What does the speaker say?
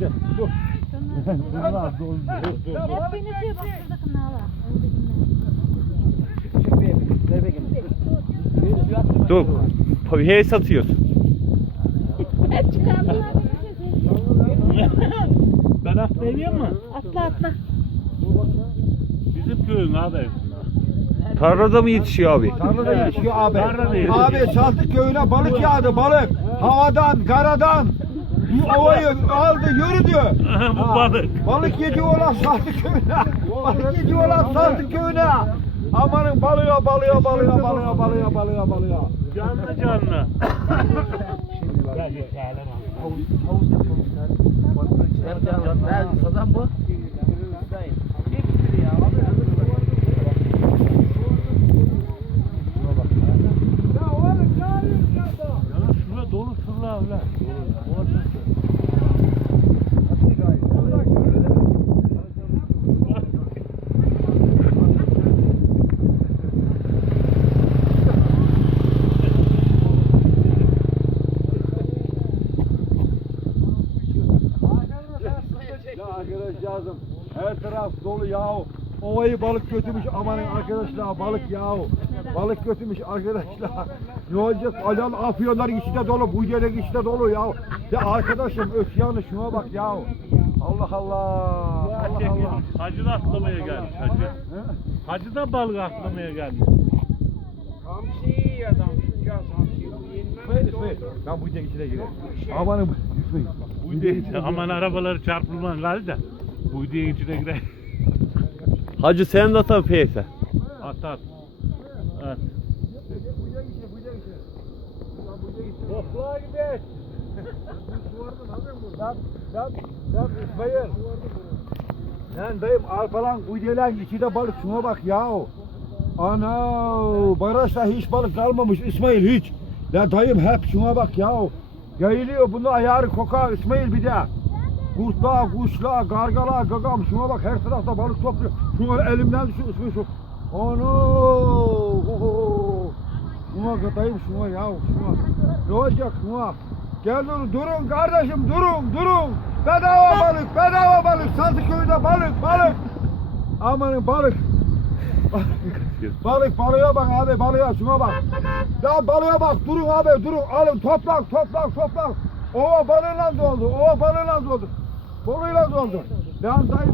işte. Dur. Dur lan dur. Dur dur. Hep beni bak şurada kınala. Dur. Hep çıkardılar. Ben atlayayım mı? Atla atla. Bizim köyün abi. Tarlada mı yetişiyor abi? Tarlada yetişiyor abi. Tarlada yetişiyor. Abi Saltık köyüne balık yağdı balık. Havadan, karadan. Bir ovayı aldı yürüdü. Bu Ha, balık. Balık yedi olan Saltık köyüne. Balık yedi olan Saltık köyüne. Amanın balığa balığa balığa balığa balığa balığa balığa. Canlı canlı. Sazan bu. Ya şuna dolu sırla avla. Ya arkadaşlarım her taraf dolu yahu. Ovayı balık götürmüş amanın arkadaşlar balık yahu. Balık götürmüş arkadaşlar. Ne olacak? Alan afyonların içi de dolu, bu yerin içi de dolu yahu. Ya arkadaşım ökyanı şuna bak yahu. Allah Allah. Allah Allah. Hacı da atlamaya gelmiş hacı. Hacı da balık atlamaya gelmiş. Hamsi adam şunca hamsi bu yenmez. Ben bu içine gireyim. Amanın İsmail. Bu diye aman arabaları çarpılman geldi de. Bu diye içine girer. Hacı sen de atan peyse. At at. At. Toprağa gidelim. Lan, lan, lan İsmail. Lan dayım arpalan kuyulan içinde balık şuna bak yahu. Ana barajda hiç balık kalmamış İsmail hiç. Ya dayım hep şuna bak yahu. Yayılıyor bunu ayarı kokar İsmail bir de. Kurtlar, kuşlar, gargalar, gagam şuna bak her tarafta balık topluyor. Şuna elimden düşüyor İsmail şu. Ana! Oho! Şuna dayım şuna yahu şuna. Ne olacak şuna? Gel durun, durun kardeşim durun, durun. Bedava balık, bedava balık. Saltıköy'de balık, balık. Amanın balık. balık, balığa bak abi, balığa şuna bak. Ya balığa bak, durun abi, durun. Alın, toprak, toprak, toprak. Ova balığıyla doldu, ova balığıyla doldu. Boluyla doldur. Devam dayı.